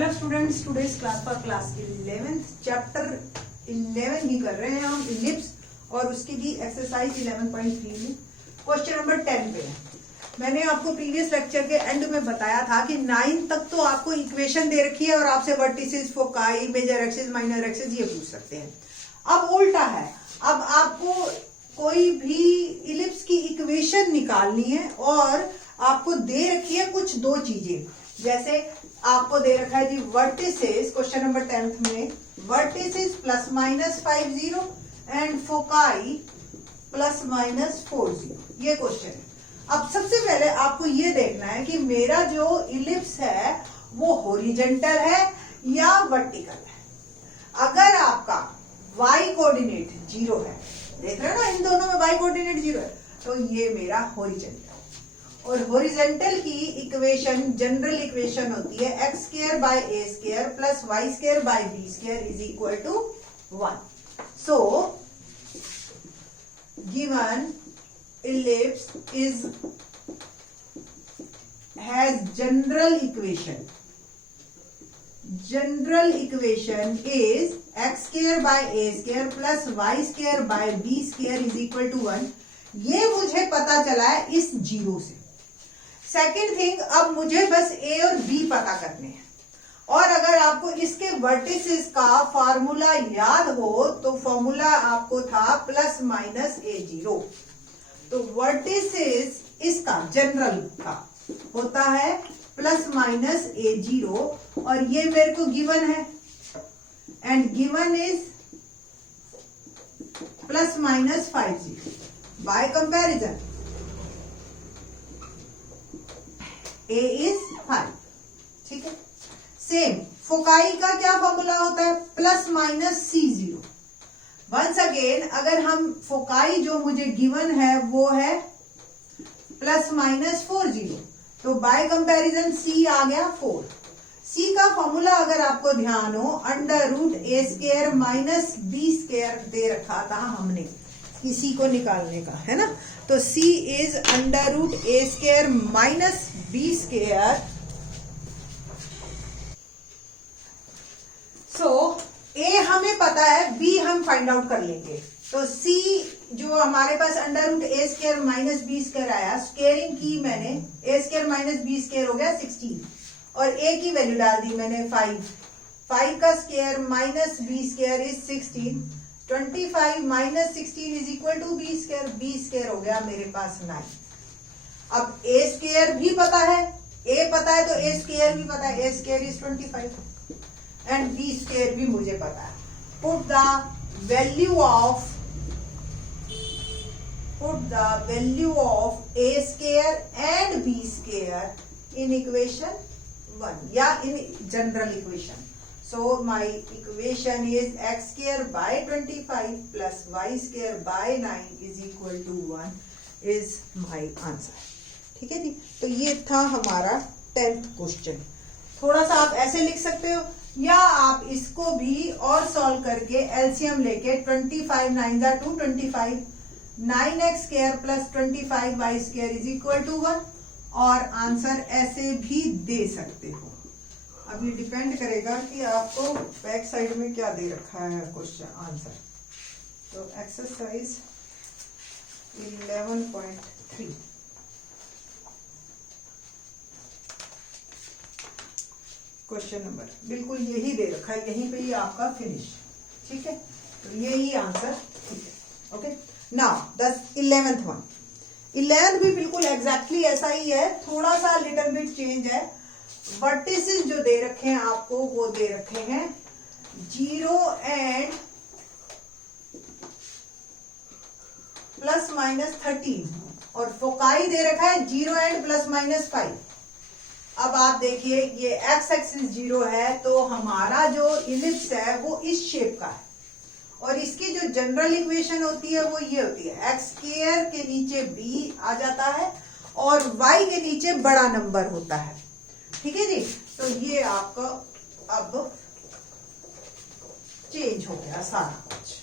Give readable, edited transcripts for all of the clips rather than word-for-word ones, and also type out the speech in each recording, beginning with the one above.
Hello students, today's class for class 11th chapter 11 ही कर रहे हैं हम इलिप्स और उसकी भी एक्सरसाइज 11.3 में क्वेश्चन नंबर 10 पे है। मैंने आपको प्रीवियस लेक्चर के एंड में बताया था कि 9 तक तो आपको इक्वेशन दे रखी है और आपसे vertices, foci, major axis, minor axis ये पूछ सकते हैं। अब उल्टा है, अब आपको कोई भी इलिप्स की इक्वेशन निकालनी है और आपको दे रखी है कुछ दो चीजें। जैसे आपको दे रखा है जी वर्टिसेस, क्वेश्चन नंबर 10 में vertices plus minus 50 and foci plus minus 40, ये क्वेश्चन है। अब सबसे पहले आपको ये देखना है कि मेरा जो इलिप्स है वो हॉरिजॉन्टल है या वर्टिकल है। अगर आपका y कोऑर्डिनेट 0 है, देख रहे हो ना इन दोनों में y कोऑर्डिनेट 0 है, तो ये मेरा हॉरिजॉन्टल। और हॉरिजॉन्टल की इक्वेशन जनरल इक्वेशन होती है x square by a square plus y square by b square is equal to 1। So given ellipse has general equation is x square by a square plus y square by b square is equal to 1। ये मुझे पता चला है इस zero से। Second thing, अब मुझे बस a और b पता करने हैं और अगर आपको इसके वर्टिसेस का फॉर्मूला याद हो तो फॉर्मूला आपको था प्लस माइनस a0। तो वर्टिसेस इसका जनरल का होता है प्लस माइनस a0 और ये मेरे को गिवन है and given is plus minus 50 bye comparison a is 5। ठीक है, सेम फोकाई का क्या फॉर्मूला होता है plus minus c0। Once again अगर हम फोकाई जो मुझे गिवन है वो है प्लस माइनस 40, तो बाय कंपैरिजन c आ गया 4। c का फॉर्मूला अगर आपको ध्यान हो under root A square minus B square दे रखा था हमने इसी को निकालने का, है ना। तो c is under root A square minus B square. So a हमें पता है, b हम फाइंड आउट कर लेंगे। तो c जो हमारे पास under root A square minus B square आया, स्क्वेयरिंग की मैंने, ए स्क्वायर माइनस बी स्क्वायर हो गया 16 और a की वैल्यू डाल दी मैंने 5 का square minus B square is 16। 25 minus 16 is equal to B square हो गया मेरे पास 9। अब a स्क्वायर भी पता है, a पता है तो a स्क्वायर भी पता है, a square is 25 and b square भी मुझे पता है। Put the value of a square and b square in equation 1 या in general equation. So my equation is x square by 25 plus y square by 9 is equal to 1 is my answer. ठीक है जी, तो ये था हमारा 10th question. थोड़ा सा आप ऐसे लिख सकते हो या आप इसको भी और सॉल्व करके एलसीएम लेके 25 9 दा 225 9x square plus 25y square is equal to 1 और आंसर ऐसे भी दे सकते हो। अब ये डिपेंड करेगा कि आपको बैक साइड में क्या दे रखा है क्वेश्चन आंसर। तो एक्सरसाइज 11.3 क्वेश्चन नंबर बिल्कुल यही दे रखा है, यहीं पे ही आपका फिनिश। ठीक है, तो यही आंसर ठीक है। Okay, now 11th one. 11th भी बिल्कुल एग्जैक्टली ऐसा ही है, थोड़ा सा लिटिल बिट चेंज है। वर्टिसेस जो दे रखे हैं आपको वो दे रखे हैं 0 एंड प्लस माइनस 13 और फोकाई दे रखा है 0 एंड प्लस माइनस 5। अब आप देखिए ये x एक्सिस 0 है तो हमारा जो इलिप्स है वो इस शेप का है और इसकी जो जनरल इक्वेशन होती है वो ये होती है x स्क्वायर के नीचे b आ जाता है और y के नीचे बड़ा नंबर होता है। ठीक है जी, तो ये आपका अब चेंज हो गया सारा कुछ।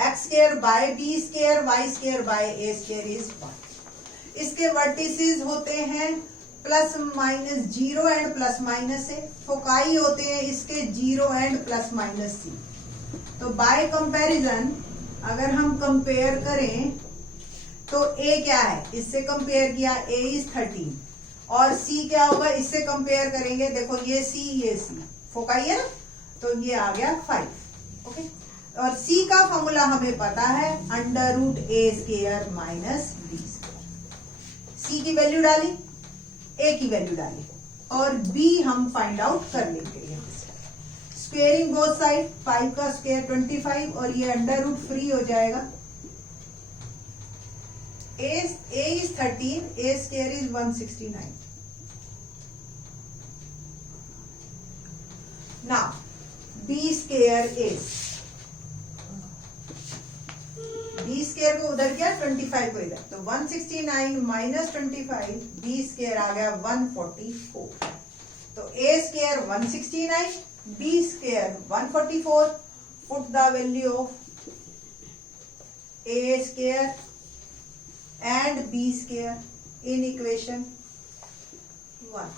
x square by b square y square by a square is 1। इसके वर्टिसेस होते हैं plus minus 0 and plus minus A, foci होते हैं इसके 0 एंड प्लस माइनस सी। तो बाय कंपैरिजन अगर हम कंपेयर करें तो ए क्या है, इससे कंपेयर किया ए इज 13 और सी क्या होगा, इससे कंपेयर करेंगे, देखो ये सी फोकाई है ना, तो ये आ गया 5। ओके, और सी का फॉर्मूला हमें पता है under root A square minus B square. सी की वैल्यू डाली, ए की वैल्यू डाली और बी हम फाइंड आउट कर लेंगे यहां से। स्क्वेयरिंग बोथ साइड, 5 का स्क्वायर 25 और ये अंडर रूट फ्री हो जाएगा। A is 13, A square is 169. Now, B square is, B square को उधर किया 25 को इधर, तो 169 माइनस 25, B square आ गया 144। तो A square 169, B square 144, put the value of A square and B square in equation 1.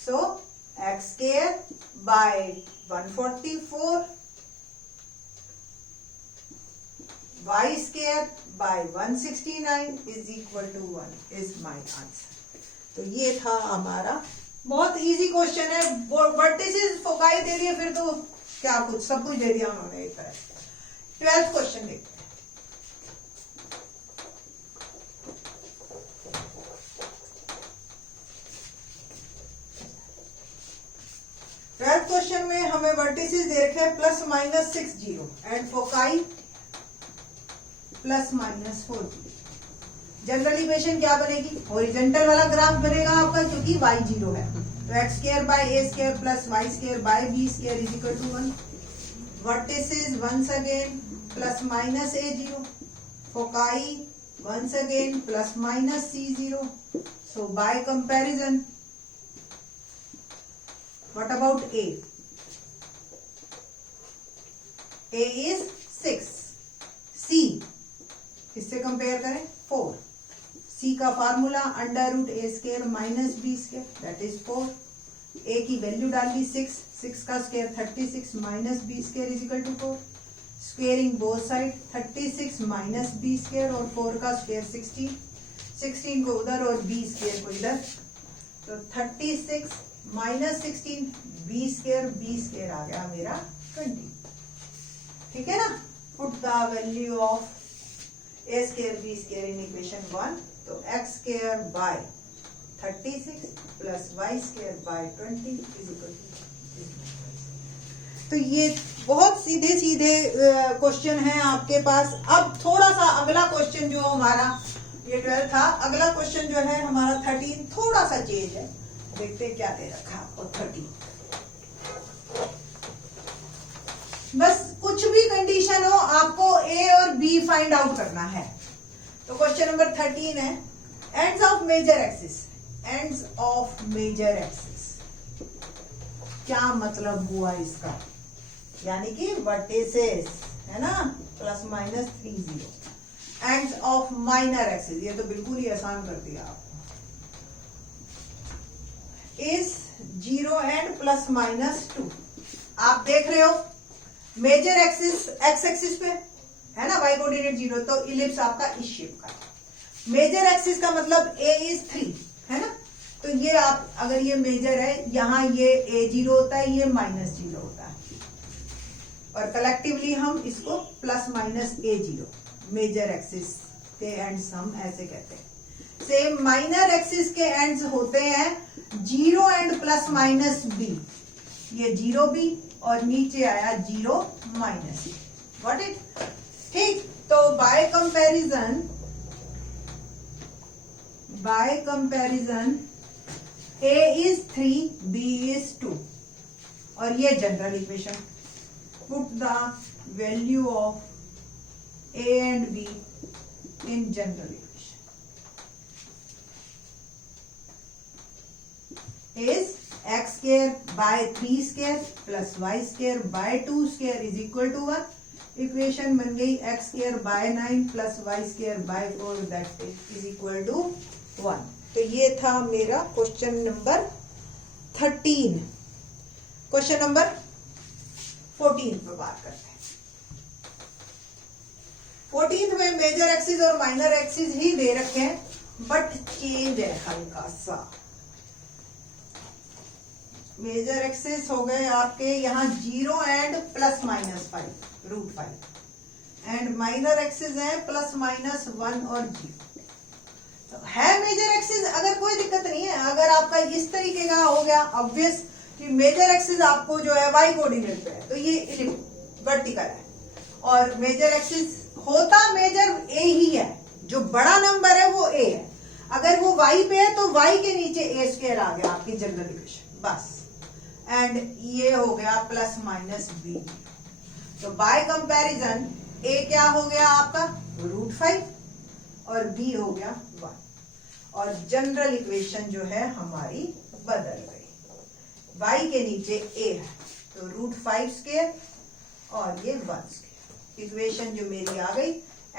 So x square by 144, y square by 169 is equal to 1 is my answer. तो ये था हमारा, बहुत easy question है। Vertices foci दे दिए, फिर तो क्या कुछ सब कुछ दे दिया उन्होंने एक तरह। 12th क्वेश्चन देखते हैं। क्वेश्चन में हमें वर्टिसेस दे रखे हैं plus minus 60 and foci plus minus 40। General equation क्या बनेगी, हॉरिजॉन्टल वाला ग्राफ बनेगा आपका क्योंकि y 0 है, तो x square by a square plus y square by b square is equal to 1। Vertices once again plus minus a 0, foci once again plus minus c 0। So by comparison what about A? A is 6, C इससे compare करें 4, C का formula under root A square minus B square that is 4। A की value डाल दी 6 का square 36 minus B square is equal to 4। Squaring both side 36 minus B square और 4 का square 16 को उधर और बी स्क्वायर को इधर, तो 36 माइनस 16 बी स्क्वायर आ गया मेरा 20। ठीक है ना, put the value of A square B square in equation 1। तो X square by 36 plus Y square by 20 is equal to. तो ये बहुत सीधे सीधे क्वेश्चन है आपके पास। अब थोड़ा सा अगला क्वेश्चन जो हमारा ये 12 था, अगला क्वेश्चन जो है हमारा 13 थोड़ा सा चेंज है। देखते क्या दे रखा आपको 13। बस कुछ भी कंडीशन हो आपको ए और बी फाइंड आउट करना है। तो क्वेश्चन नंबर 13 है ends of major axis. Ends of major axis क्या मतलब हुआ इसका, यानी कि वर्टिसेस है ना, plus minus 30। Ends of minor axis, ये तो बिल्कुल ही आसान कर दिया आपको, इज 0 एंड प्लस माइनस 2। आप देख रहे हो मेजर एक्सिस एक्स एक्सिस पे है ना, वाई कोऑर्डिनेट 0, तो इलिप्स आपका इस शेप का। मेजर एक्सिस का मतलब a इज 3 है ना, तो ये आप अगर ये मेजर है, यहाँ ये a 0 होता है, ये माइनस 0 होता है, और कलेक्टिवली हम इसको plus minus a 0 major axis के एंड्स हम ऐसे कहते हैं। सेम माइनर एक्सिस के एंड्स होते हैं 0 एंड प्लस माइनस b, ये 0 b और नीचे आया 0 माइनस, गॉट इट। ठीक, तो bye comparison a is 3, b is 2 और ये general equation. Put the value of a and b in general equation is x square by 3 square plus y square by 2 square is equal to 1। Equation बन गई X square by 9 plus Y square by 4 that is equal to 1। तो ये था मेरा question number 13। Question number 14 पे बात करते हैं। 14th में मेजर एक्सिस और माइनर एक्सिस ही दे रखे हैं, बट चेंज है हल्का सा। मेजर एक्सिस हो गए आपके यहाँ 0 and plus minus 5 √5 and minor axis है प्लस माइनस 1 और 0। तो है मेजर एक्सिस, अगर कोई दिक्कत नहीं है। अगर आपका इस तरीके का हो गया ऑब्वियस कि मेजर एक्सिस आपको जो है वाई कोऑर्डिनेट पे है, तो ये वर्टिकल है और मेजर एक्सिस होता मेजर ए ही है। जो बड़ा नंबर है वो ए है। अगर वो वाई पे है तो वाई के नीचे ए स्क्वायर आ गया आपकी जनरल इक्वेशन बस। एंड ये हो गया प्लस माइनस बी। तो बाय कंपैरिजन ए क्या हो गया आपका √5 और बी हो गया 1 और जनरल इक्वेशन जो है हमारी बदल गई। वाई के नीचे ए है तो √5² और ये 1²। इक्वेशन जो मेरी आ गई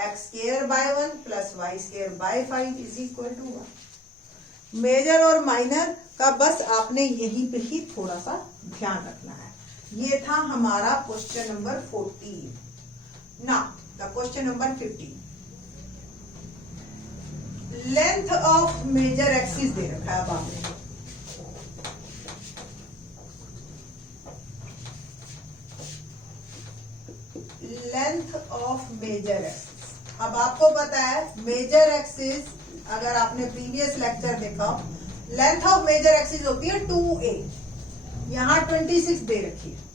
x² by 1 plus y² by 5 is equal to 1। Major और माइनर का बस आपने यहीं पे ही थोड़ा सा ध्यान रखना है। ये था हमारा question number 14। Now the question number 15। Length of major axis दे रखा है अब आपने। Length of major axis. अब आपको पता है मेजर एक्सिस, अगर आपने प्रीवियस लेक्चर देखा, लेंथ ऑफ मेजर एक्सिस होती है 2a। यहाँ 26 दे रखी है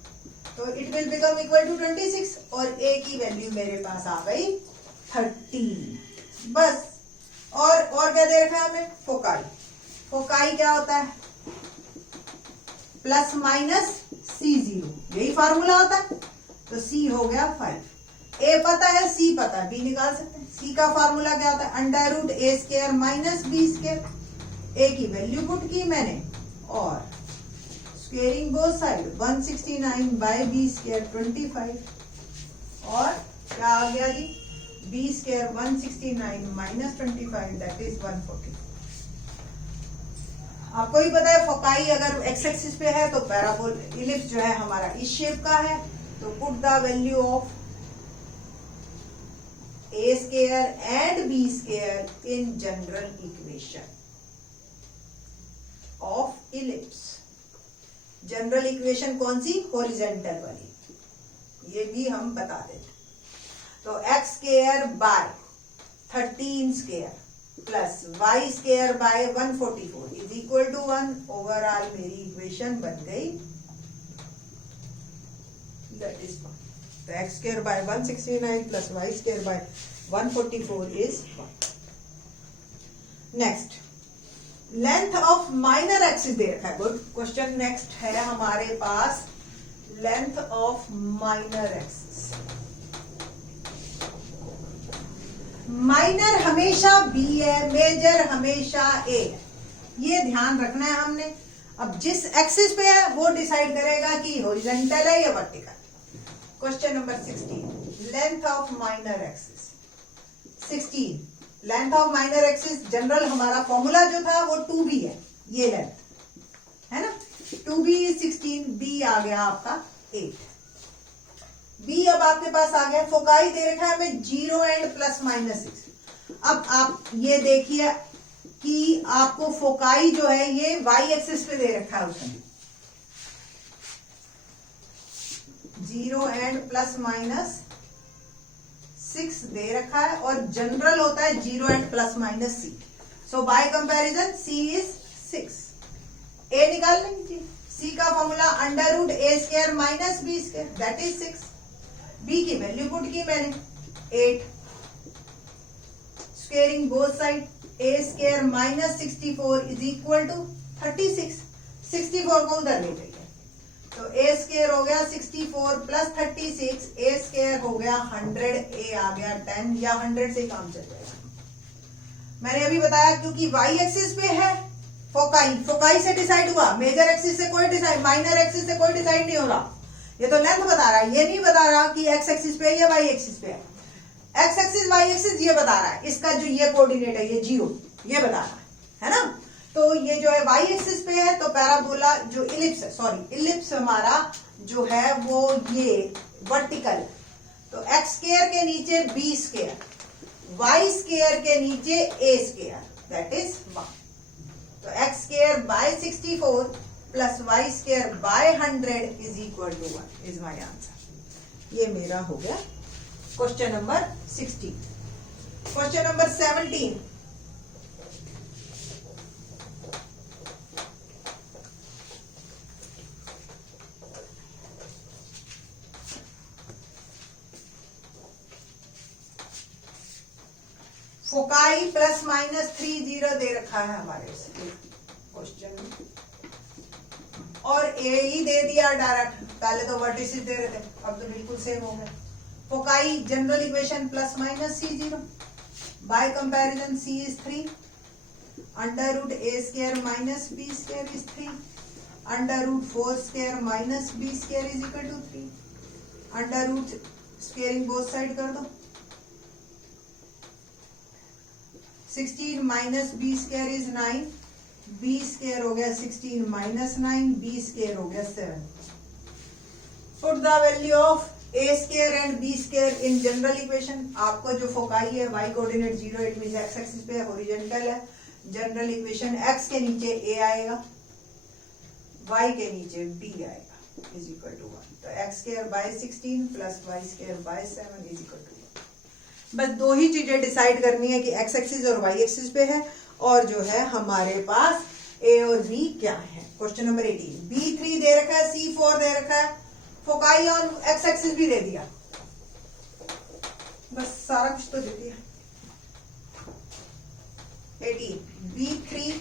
तो it will become equal to 26 और a की वैल्यू मेरे पास आ गई 13 बस। और क्या दे रखा है हमें? फोकाई। फोकाई क्या होता है? प्लस माइनस C0, यही फार्मूला होता है। तो C हो गया 5। A पता है, C पता है, B निकाल सकते हैं। C का फार्मूला क्या होता है? √a² minus b²। A की वैल्यू पुट की मैंने और squaring both side 169 bye b² 25 और क्या आ गया जी? b² 169 minus 25 that is 140। आपको ही पता है फोकाई अगर एक्स एक्सिस पे है तो पैराबोल इलिप्स जो है हमारा इस शेप का है। तो put the value of a² and b² in general equation of ellipse. General equation कौन सी? हॉरिजॉन्टल वाली, ये भी हम बता देते। तो x² by 13² plus y² by 144 is equal to 1। Overall मेरी इक्वेशन बन गई दैट इज 1। तो x² by 169 plus y² by 144 is 1। Next, length of minor axis दे रखा है। Good question. नेक्स्ट है हमारे पास length of minor axis. Minor हमेशा B है, मेजर हमेशा A है, ये ध्यान रखना है हमने। अब जिस एक्सिस पे है वो डिसाइड करेगा कि हॉरिजॉन्टल है या vertical. Question number 16, length of minor axis. 16, length of minor axis general हमारा फॉर्मूला जो था वो 2b है। ये लेंथ है ना, 2b 16, b आ गया आपका 8। b अब आपके पास आ गया। फोकाई दे रखा है हमें 0 एंड प्लस माइनस 6। अब आप ये देखिए कि आपको फोकाई जो है ये y एक्सिस पे दे रखा है उसने 0 एंड प्लस माइनस 6 दे रखा है और जनरल होता है 0 and plus minus c। So by comparison c is 6। a निकाल लेंगे। c का formula √a² minus b² that is 6। b की वैल्यू पुट की मैंने 8। Squaring both side a² minus 64 is equal to 36। 64 को उधर ले जाइए तो a² हो गया 64 प्लस 36, a² हो गया 100, a आ गया 10 या 100 से काम चल जाएगा। मैंने अभी बताया क्योंकि y एक्सिस पे है फोकाई, फोकाई से डिसाइड हुआ। मेजर एक्सिस से कोई डिसाइड, माइनर एक्सिस से कोई डिसाइड नहीं हो रहा। ये तो लेंथ बता रहा है, ये नहीं बता रहा कि एक्स एक्सिस पे है या वाई एक्सिस पे है। एक्स एक्सिस वाई एक्सिस ये बता रहा है, इसका जो ये कोऑर्डिनेट है ये 0 ये बता रहा है ना। तो ये जो है वाई एक्सिस पे है, तो पैराबोला जो इलिप्स है, सॉरी इलिप्स हमारा जो है वो ये वर्टिकल, तो एक्स स्क्वायर के नीचे बी स्क्वायर, वाई स्क्वायर के नीचे ए स्क्वायर, दैट इज 1। तो X square by 64 plus Y square by 100 is equal to 1 is my answer. ये मेरा हो गया question number 16। Question number 17, foci plus minus 30 दे रखा है हमारे क्वेश्चन में, और ए ही दे दिया डायरेक्ट, पहले तो वर्टिसेस दे रहे थे, अब तो बिल्कुल सेम हो गया। Foci general equation plus minus C0, by comparison C is 3, under root A square minus B square is 3, under root 4 square minus B square is equal to 3, under root squaring both side कर दो, 16 minus B square is 9, B square हो गया 16 minus 9, B square हो गया 7। Put the value of A square and B square in general equation. आपको जो foci है Y coordinate 0, it means X axis पे हॉरिजॉन्टल है। जनरल इक्वेशन एक्स के नीचे ए आएगा, वाई के नीचे बी आएगा, इज इक्वल टू 1। तो X square by 16 plus Y square by 7 is equal to 1। बस दो ही चीजें डिसाइड करनी है कि एक्स एक्सिस और वाई एक्सिस पे है, और जो है हमारे पास ए और बी क्या है। क्वेश्चन नंबर 18, B3 दे रखा है, C4 दे रखा है, फोकाई ऑन एक्स एक्सिस भी दे दिया, बस सारा कुछ तो दे दिया। 18 B3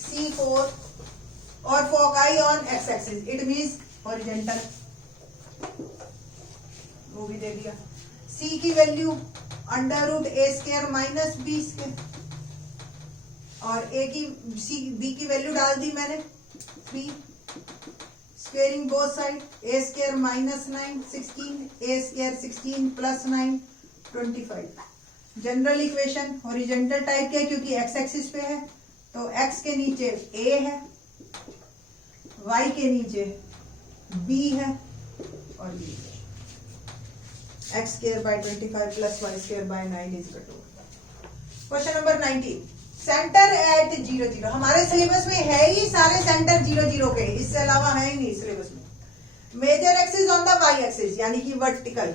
C4 और foci on x axis, it means horizontal, वो भी दे दिया। C की value under root A square minus B square, और ए की बी की वैल्यू डाल दी मैंने 3, squaring both side, A square minus 9 16, A square 16 plus 9 25। General equation horizontal type के, क्योंकि एक्स एक्सिस पे है, तो एक्स के नीचे ए है, वाई के नीचे बी है, और ये X square by 25 plus Y square by 9 is equal to. Question number 19, centre at 0 0। हमारे सिलेबस में है ही सारे सेंटर 0 0 के, इससे अलावा है ही नहीं सिलेबस में। Major axis on the Y axis यानी कि vertical,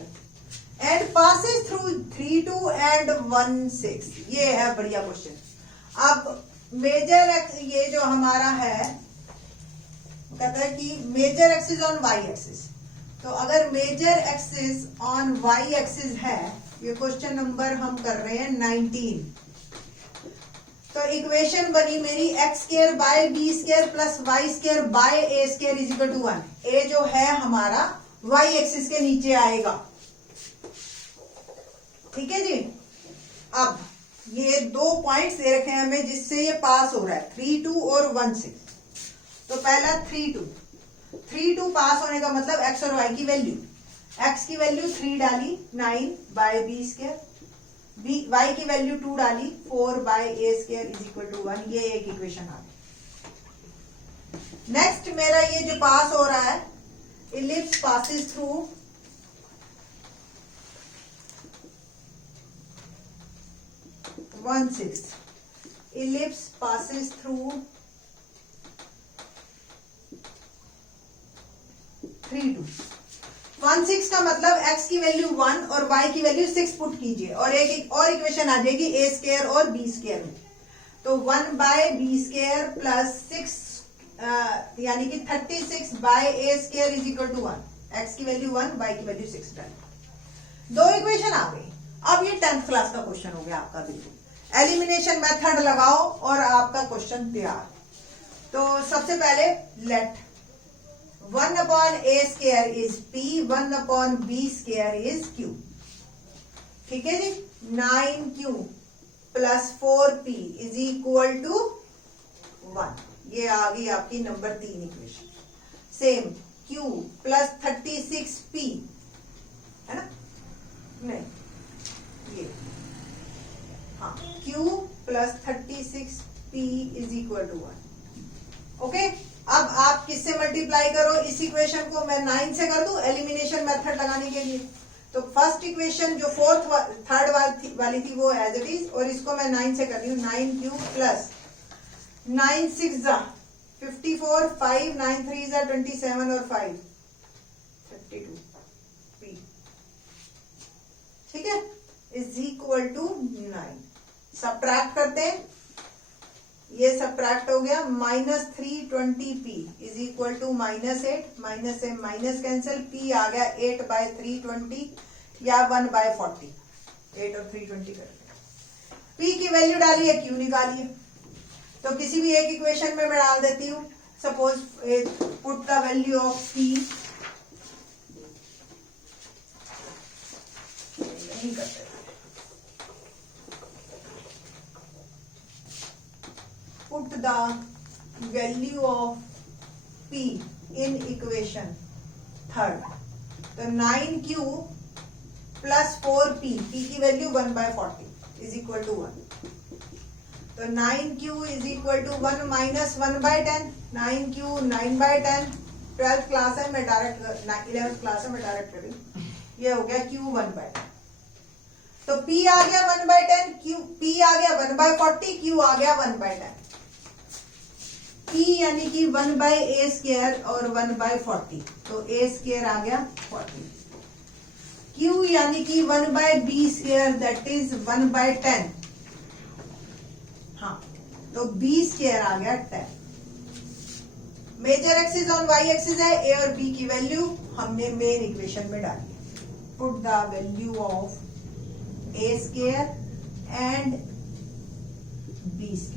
and passes through 3 2 and 1 6। ये है बढ़िया क्वेश्चन। अब मेजर एक्स, ये जो हमारा है कहता है कि major axis on Y axis, तो अगर major axis on Y axis है, ये क्वेश्चन नंबर हम कर रहे हैं 19, तो इक्वेशन बनी मेरी X square by B square plus Y square by A square is equal to 1। A जो है हमारा वाई एक्सिस के नीचे आएगा, ठीक है जी। अब ये 2 पॉइंट्स दे रखे हैं हमें जिससे ये पास हो रहा है, 3 2 और 1 6। तो पहला 3 2 पास होने का मतलब एक्स और वाई की वैल्यू, एक्स की वैल्यू 3 डाली 9 बाय बी स्क्वायर, वाई की वैल्यू 2 डाली 4 by A square is equal to 1। ये एक इक्वेशन आ गई। नेक्स्ट मेरा ये जो पास हो रहा है, ellipse passes through 1 6, ellipse passes through 3 2। 1 6 का मतलब x की वैल्यू 1 और y की वैल्यू 6 पुट कीजिए, और एक और इक्वेशन आ जाएगी a स्क्वायर और b स्क्वायर में। तो 1 बाय बी स्क्वायर प्लस 6 यानी कि 36 by a square is equal to 1। x की वैल्यू 1, y की वैल्यू 6 डाली, 2 इक्वेशन आ गई। अब ये 10th क्लास का क्वेश्चन हो गया आपका, बिल्कुल एलिमिनेशन मेथड लगाओ और आपका क्वेश्चन तैयार। तो सबसे पहले late 1 upon a square is p, 1 upon b square is q, ठीक है जी। 9q plus 4p is equal to 1। ये आ गई आपकी number 3 equation. Same Q plus 36P, है ना, नहीं ये, हाँ, Q plus 36P is equal to 1। Okay, अब आप किससे मल्टीप्लाई करो इस इक्वेशन को, मैं 9 से कर दूं एलिमिनेशन मेथड लगाने के लिए। तो फर्स्ट इक्वेशन जो थर्ड वाली थी वो एज इट इज, और इसको मैं 9 से कर रही हूँ। 9Q प्लस 9 6 जा 54, 5 9 3 जा 27 और 5 32P, ठीक है, इज इक्वल टू 9। सबट्रैक्ट करते हैं, ये सबट्रैक्ट हो गया, minus 320P is equal to -8, minus से माइनस कैंसिल, P आ गया 8/320 या 1/40, 8 और 320 करके P की वैल्यू डालिए, Q निकालिए। तो किसी भी एक इक्वेशन में मैं डाल देती हूँ, suppose put the value of P, नहीं करते, put the value of P in equation third, तो 9Q प्लस 4P, P की वैल्यू 1/40 इज इक्वल टू 1, तो 9Q is equal to 1 minus 1/10, 9Q 9/10, 12th class है, मैं डायरेक्ट 11th क्लास है, मैं direct कर रही हूँ, ये हो गया Q 1/10, तो P आ गया 1/10, P आ गया 1/40, Q आ गया 1/10। P यानी कि 1/a² और 1/40, तो a² आ गया 40। Q यानी कि 1/b², दैट इज 1/10, हाँ, तो b² आ गया 10। Major axis on y axis है, a और b की वैल्यू हमने मेन इक्वेशन में डाली। Put the value of a² and b²,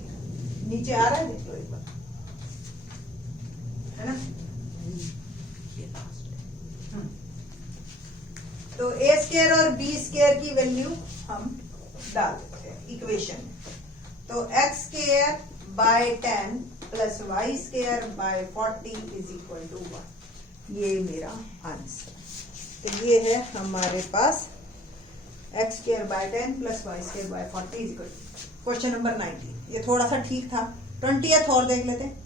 नीचे आ रहा है, देख लो एक बार, है ना, तो a² और b² की वैल्यू हम डाल देते हैं इक्वेशन में, तो x² by 10 plus y²/40 is equal to 1, ये मेरा आंसर। तो ये है हमारे पास x² by 10 plus y²/40 is equal to. Question number 19, ये थोड़ा सा ठीक था। 20th और देख लेते हैं।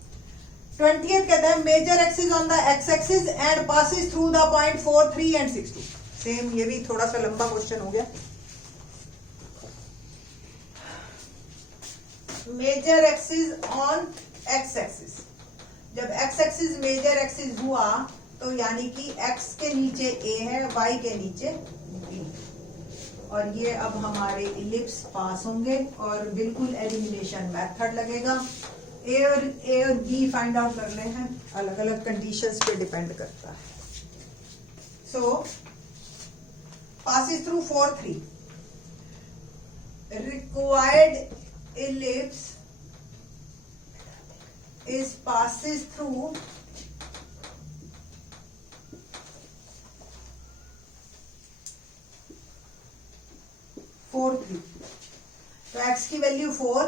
20th कहता है major axis on the x axis and passes through the point 4 3 and 6 2। Same, ये भी थोड़ा सा लंबा क्वेश्चन हो गया। Major axis on x axis, जब x एक्सिस मेजर एक्सिस हुआ तो यानी कि x के नीचे a है, y के नीचे b, और ये अब हमारे इलिप्स पास होंगे और बिल्कुल एलिमिनेशन मेथड लगेगा। ए और बी फाइंड आउट करने हैं, अलग अलग कंडीशंस पे डिपेंड करता है। सो passes through 4 3, required ellipse is passes through 4 3, तो x की वैल्यू 4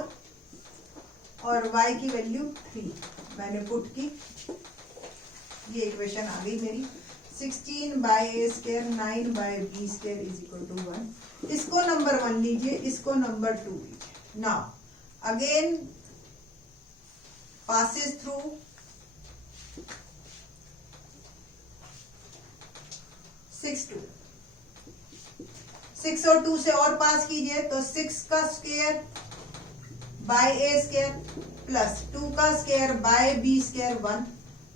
और y की वैल्यू 3 मैंने पुट की, ये इक्वेशन आ गई मेरी। 16/a² 9/b² is equal to 1। इसको नंबर 1 लीजिए, इसको नंबर 2 लीजिए। नाउ अगेन पासिस थ्रू 6 2, 6 और 2 से और पास कीजिए, तो 6 का स्क्वायर बाय a² प्लस 2 का स्क्वायर बाय b² 1,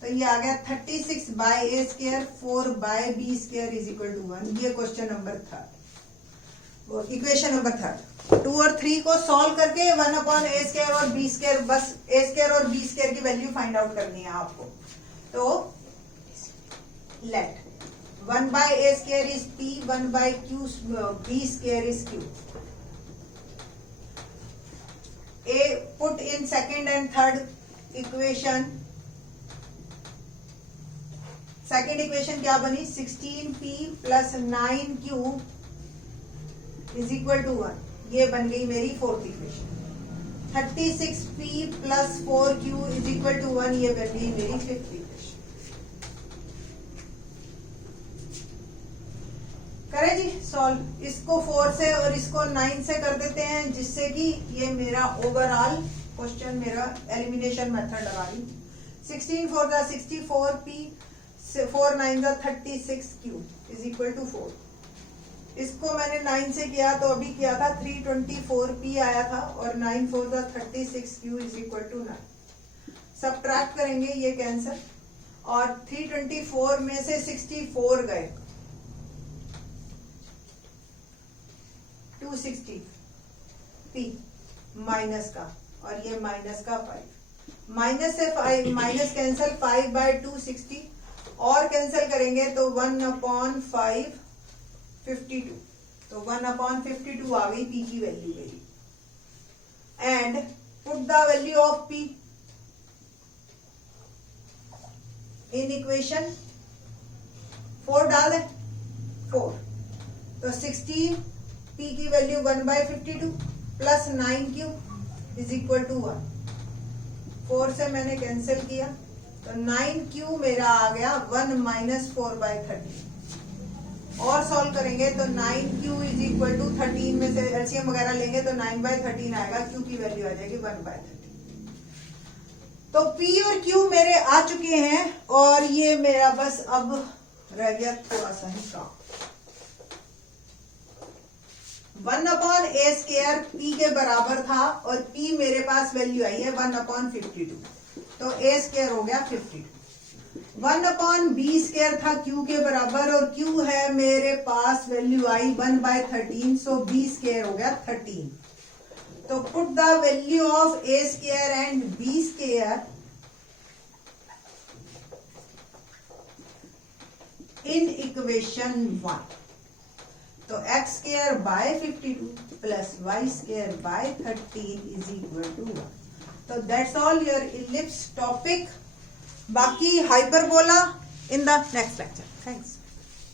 तो ये आ गया 36/a², 4/b² is equal to 1। ये क्वेश्चन नंबर 3, इक्वेशन नंबर 3। 2 और 3 को सॉल्व करके 1/a² और b², बस a² और b² की वैल्यू फाइंड आउट करनी है आपको। तो let 1/a² is p, 1/b² is q। A put in second and third equation। Second equation क्या बनी? 16p plus 9q is equal to 1, ये बन गई मेरी fourth equation. 36p plus 4q is equal to 1, ये बन गई मेरी फिफ्थ इक्वेशन। करें जी सॉल्व। इसको 4 से और इसको 9 से कर देते हैं, जिससे कि ये मेरा ओवरऑल क्वेश्चन मेरा एलिमिनेशन मेथड लगा रही। 16 4 जा 64 p 4 9 जा 36 q इज इक्वल टू 4। इसको मैंने 9 से किया तो अभी किया था 324 p आया था और 9 4 जा 36 q is equal to 9। Subtract करेंगे, ये कैंसिल, और 324 में से 64 गए, 260 p माइनस का, और ये माइनस का 5, माइनस से 5 माइनस कैंसिल, 5 बाय 260 और कैंसिल करेंगे तो 1/5 52, तो 1/52 आ गई p की वैल्यू मेरी। And put the value of p in equation 4 डाल दें, 4 तो 16 p की value 1/52 plus 9q is equal to 1। 4 से मैंने कैंसिल किया तो 9q मेरा आ गया 1 माइनस 4/13। और सॉल्व करेंगे तो 9q इज इक्वल टू 13 में से एलसीएम वगैरह लेंगे तो 9/13 आएगा, q की वैल्यू आ जाएगी 1/13। तो p और q मेरे आ चुके हैं और ये मेरा बस अब रह गया थोड़ा सा ही काम। 1/a² p के बराबर था और p मेरे पास वैल्यू आई है 1/52, तो a² हो गया 52। 1/b² था q के बराबर और q है मेरे पास वैल्यू आई 1/13, सो b² हो गया 13। तो put the value of a² and b² in equation 1। तो x² by 52 plus y² by 13 is equal to 1। तो that's all your ellipse topic. बाकी hyperbola in the next lecture. Thanks.